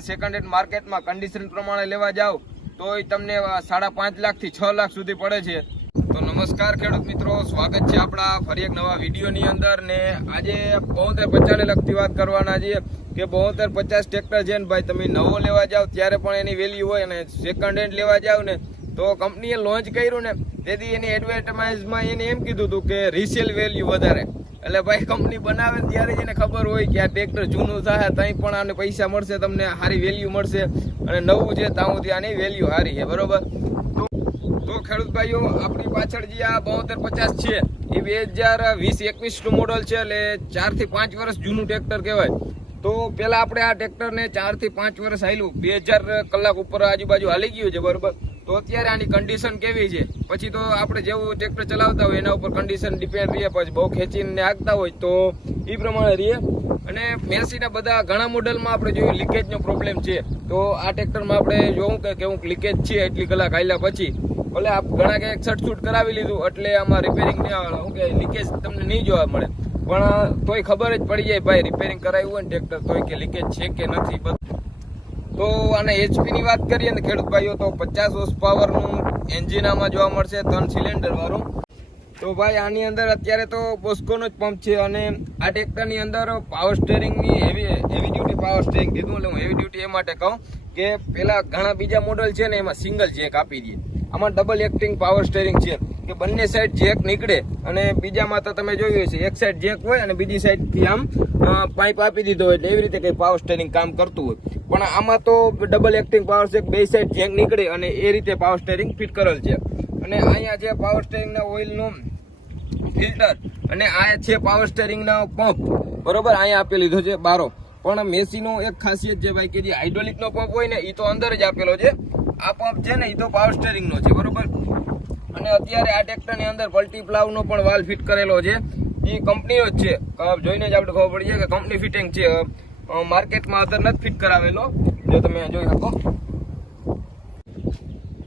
Second hand માર્કેટમાં condition પ્રમાણે લેવા જાવ તો એ તમને સાડા પાંચ લાખથી છ લાખ સુધી પડે છે. તો નમસ્કાર ખેડૂત મિત્રો, સ્વાગત છે આપણા ફરી એક નવા વિડીયોની અંદર ને આજે બોતેર પચાસને લગતી વાત કરવાના છીએ કે બોતેર પચાસ ટ્રેક્ટર છે ને ભાઈ, તમે નવો લેવા જાઓ, ત્યારે પણ એની વેલ્યુ હોય અને સેકન્ડ હેન્ડ લેવા જાઓ ને, તો કંપનીએ લોન્ચ કર્યું ને, તેથી એની એડવર્ટાઇઝમાં એને એમ કીધું હતું કે રિસેલ વેલ્યુ વધારે. એટલે ભાઈ કંપની બનાવે ત્યારે એને ખબર હોય કે આ ટ્રેક્ટર જૂનું થાય ત્યાં પણ આને પૈસા મળશે, તમને સારી વેલ્યુ મળશે. અને નવું છે, ત્યાં સુધી આની વેલ્યુ સારી છે, બરોબર? તો તો ખેડૂત ભાઈઓ, આપણી પાછળ જે આ બોતેર પચાસ છે, એ બે હજાર વીસ એકવીસનું મોડલ છે, એટલે ચારથી પાંચ વર્ષ જૂનું ટ્રેક્ટર કહેવાય. તો પહેલાં આપણે આ ટ્રેક્ટરને ચારથી પાંચ વર્ષ હાલ્યું. બે હજાર કલાક ઉપર આજુબાજુ હાલી ગયું છે, બરોબર? તો અત્યારે આની કન્ડિશન કેવી છે? પછી તો આપણે જેવું ટ્રેક્ટર ચલાવતા હોય, એના ઉપર કન્ડિશન ડિપેન્ડ રહે. પછી બહુ ખેંચીને આગતા હોય તો એ પ્રમાણે રહે. અને મેસીના બધા ઘણા મોડલમાં આપણે જોયું લીકેજનો પ્રોબ્લેમ છે. તો આ ટ્રેક્ટરમાં આપણે જોવું કે કેવું લીકેજ છે એટલી કલાક આવેલા પછી. ભલે આપ ઘણા ક્યાંક છટછૂટ કરાવી લીધું, એટલે આમાં રિપેરિંગ શું કે લીકેજ તમને નહીં જોવા મળે. પણ તોય ખબર જ પડી જાય, ભાઈ રિપેરિંગ કરાવ્યું હોય ને ટ્રેક્ટર તોય કે લીકેજ છે કે નથી તો આને એચપીની વાત કરીએ ને ખેડૂત ભાઈઓ, તો પચાસ હોર્સ પાવરનું એન્જિન આમાં જોવા મળશે, ત્રણ સિલિન્ડર વાળું. તો ભાઈ, આની અંદર અત્યારે તો બોસ્કોનો જ પંપ છે અને આ ટ્રેક્ટરની અંદર power સ્ટેરિંગની heavy heavy duty power steering કીધું, એટલે હું હેવી ડ્યુટી એ માટે કહું કે પેલા ઘણા બીજા મોડલ છે ને એમાં સિંગલ જેક આપી દઈએ આમાં ડબલ એક્ટિંગ પાવર સ્ટેરિંગ છે. કે બંને સાઈડ જેક નીકળે અને બીજામાં તો તમે જોયું હશે, એક સાઈડ જેક હોય અને બીજી સાઈડથી આમ પાઇપ આપી દીધો હોય એટલે એવી રીતે કંઈ પાવર સ્ટેરિંગ કામ કરતું હોય. પણ આમાં તો ડબલ એક્ટિંગ પાવર છે, બે સાઈડ જેક નીકળે અને એ રીતે પાવર સ્ટેરિંગ ફિટ કરેલ છે. અને અહીંયા જે પાવર સ્ટેરિંગના ઓઇલનું ફિલ્ટર અને આ છે પાવર સ્ટેરિંગનો પંપ બરોબર? અહીંયા આપી લીધો છે બારો. પણ મેસીનો એક ખાસિયત છે ભાઈ કે જે હાઇડ્રોલિકનો પંપ હોય ને એ તો અંદર જ આપેલો છે. આ પંપ છે ને એ તો પાવર સ્ટેરિંગનો છે, બરોબર? અને અત્યારે આ ટ્રેક્ટરની અંદર પલ્ટી પ્લાવનો પણ વાલ ફિટ કરેલો છે. એ કંપનીનો જ છે. જોઈને જ આપણે ખબર પડી જાય કે કંપની ફિટિંગ છે. માર્કેટમાં અત્યારે નથી ફિટ કરાવેલો. જો તમે જોઈ શકો.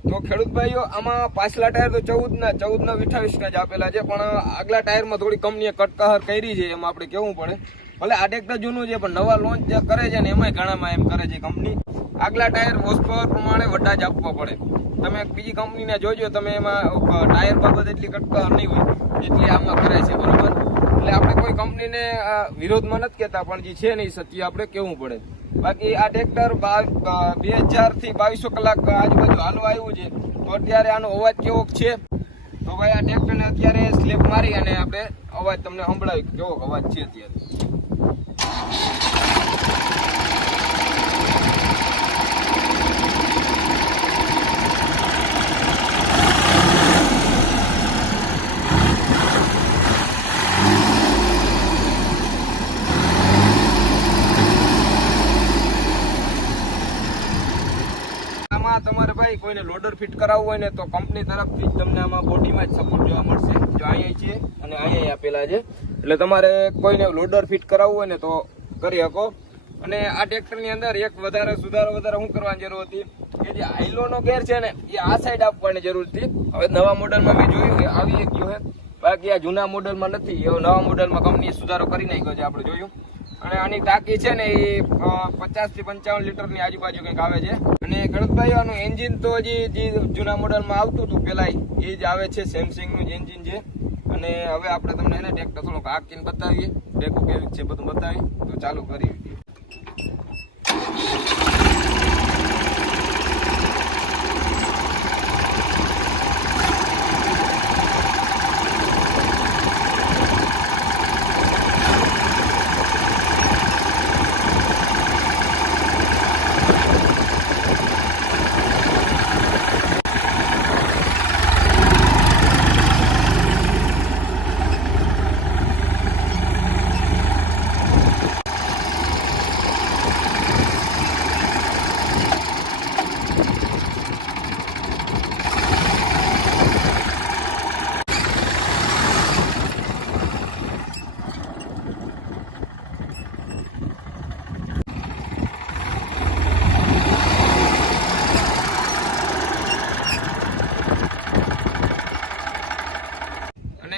તો ખેડૂત ભાઈઓ આમાં પાછલા ટાયર તો ચૌદ ના ચૌદ ના અઠાવીસ ના જ આપેલા છે, પણ આગલા ટાયરમાં થોડી કંપનીએ કટકાહર કરી છે એમાં આપણે કેવું પડે. ભલે આ ટ્રેક્ટર જૂનું છે, પણ નવા લોન્ચ જે કરે છે ને એમાંય ઘણામાં એમ કરે છે કંપની. આગલા ટાયર હોસ્પર પ્રમાણે વડા જ આપવા પડે. તમે બીજી કંપનીને જોજો, તમે એમાં ટાયર બાબત એટલી કટકાહર નહીં હોય, એટલી આમાં કરે છે, બરોબર? એટલે આપણે કોઈ કંપનીને વિરોધમાં નથી કહેતા, પણ જે છે ને એ સત્ય આપણે કેવું પડે. બાકી આ ટ્રેક્ટર બે હજારથી બાવીસો કલાક આજુબાજુ હાલવા આવ્યું છે. તો અત્યારે આનો અવાજ કેવો છે? તો ભાઈ આ ટ્રેક્ટરને અત્યારે સ્લેપ મારી અને આપણે અવાજ તમને સંભળાવી કેવો અવાજ છે અત્યારે આમાં તમારે ભાઈ, કોઈને લોડર ફિટ કરાવવું હોય ને તો કંપની તરફથી તમને આમાં બોડીમાં જ સપોર્ટ જોવા મળશે. જો અહીંયા છે અને અહીંયા આપેલા છે એટલે તમારે કોઈને લોડર ફિટ કરાવવું હોય ને તો કરી શકો. અને આ ટ્રેક્ટરની અંદર એક વધારે સુધારો, વધારે શું કરવાની જરૂર હતી? કે જે આઈલોનો ગેર છે ને, એ આ સાઈડ આપવાની જરૂર હતી. હવે નવા મોડલમાં મેં જોયું કે આવી એક ગયું છે બાકી આ જૂના મોડલમાં નથી હવે નવા મોડલમાં કંપનીએ સુધારો કરી નાખ્યો છે, આપણે જોયું. અને આની ટાંકી છે ને એ પચાસથી પંચાવન લીટરની આજુબાજુ કંઈક આવે છે. અને આનું એન્જિન તો જે જૂના મોડલમાં આવતું હતું પેલા એ જ આવે છે સેમસંગનું જ એન્જિન છે. અને હવે આપણે તમને એને ટ્રેક્ટર થોડુંક હાકીને બતાવીએ. ટેકો કેવી છે બધું બતાવી તો ચાલુ કરીએ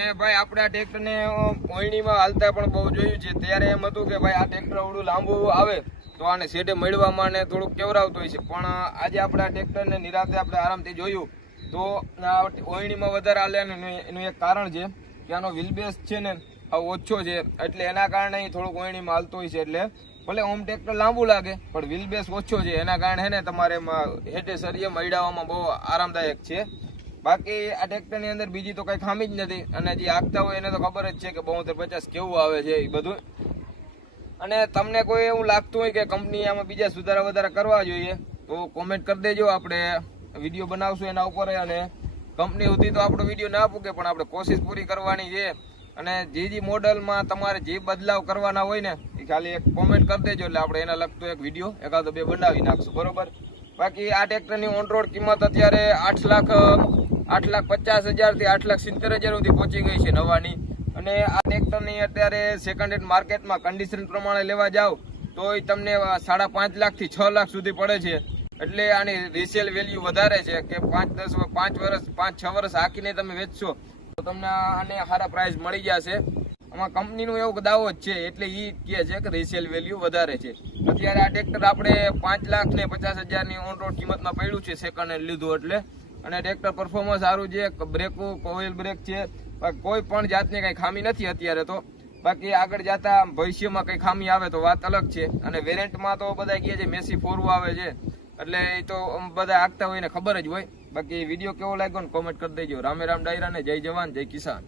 ભાઈ આપણે ટ્રેક્ટરને ઓયણીમાં હાલતા પણ બહુ જોયું છે. ત્યારે એમ હતું કે ભાઈ આ ટ્રેક્ટર અવડું લાંબુ આવે તો આને શેડે મળવામાં ને થોડુંક કેવરાવતું હોય છે. પણ આજે આપણે ટ્રેક્ટરને નિરાતે આપણે આરામથી જોયું તો આ ઓયણીમાં વધારે હાલે એનું- એક કારણ છે કે આનો વ્હીલબેસ છે ને આ ઓછો છે. એટલે એના કારણે થોડુંક ઓયણીમાં હાલતો હોય છે. એટલે ભલે હોમ ટ્રેક્ટર લાંબુ લાગે, પણ વ્હીલબેસ ઓછો છે. એના કારણે ને તમારે હેઠે સરિયે મૈડાવામાં બહુ આરામદાયક છે. બાકી આ ટ્રેક્ટરની અંદર બીજી તો કઈ ખામી જ નથી. અને જે આગતા હોય એને તો ખબર જ છે કે બોતેર પચાસ કેવું આવે છે એ બધું. અને તમને કોઈ એવું લાગતું હોય કે કંપની આમાં બીજા સુધારા વધારા કરવા જોઈએ, તો કોમેન્ટ કરી દેજો. આપણે વીડિયો બનાવશું એના ઉપર અને કંપની સુધી તો આપણો વીડિયો ના પૂકે પણ આપણે કોશિશ પૂરી કરવાની છે. અને જે જે મોડલમાં તમારે જે બદલાવ કરવાના હોય ને, એ ખાલી એક કોમેન્ટ કરી દેજો. એટલે આપણે એના લગતો એક વીડિયો એકાદો બે બનાવી નાખશું. બરોબર? બાકી આ ટ્રેક્ટરની ઓન રોડ કિંમત અત્યારે આઠ લાખ આઠ લાખ પચાસ હજારથી આઠ લાખ સિત્તેર હજાર સુધી પહોંચી ગઈ છે નવાની. અને આ ટ્રેક્ટરની અત્યારે સેકન્ડ હેન્ડ માર્કેટમાં કન્ડિશન પ્રમાણે લેવા જાઓ તો એ તમને સાડા પાંચ લાખથી છ લાખ સુધી પડે છે. એટલે આની રિસેલ વેલ્યુ વધારે છે કે પાંચ, દસ, પાંચ વર્ષ, પાંચ, છ વર્ષ હાકીને તમે વેચશો, તો તમને આને સારા પ્રાઇસ મળી જશે. આમાં કંપનીનો એવો દાવો જ છે, એટલે એ કહે છે કે રિસેલ વેલ્યુ વધારે છે. અત્યારે આ ટ્રેક્ટર આપણે પાંચ લાખ ને પચાસ હજારની ઓન રોડ કિંમતમાં પડ્યું છે સેકન્ડ હેન્ડ લીધું એટલે. અને ટ્રેક્ટર પરફોર્મન્સ સારું છે બ્રેકો ઓઇલ બ્રેક છે. કોઈ પણ જાતની કાંઈ ખામી નથી અત્યારે તો. બાકી આગળ જતા ભવિષ્યમાં કંઈ ખામી આવે તો વાત અલગ છે. અને વેરિયન્ટમાં તો બધા કહે છે મેસી ફોરવું આવે છે. એટલે એ તો બધા આગતા હોય ને ખબર જ હોય. બાકી વીડિયો કેવો લાગ્યો ને કોમેન્ટ કરી દેજો. રામે રામ ડાયરા જય જવાન, જય કિસાન.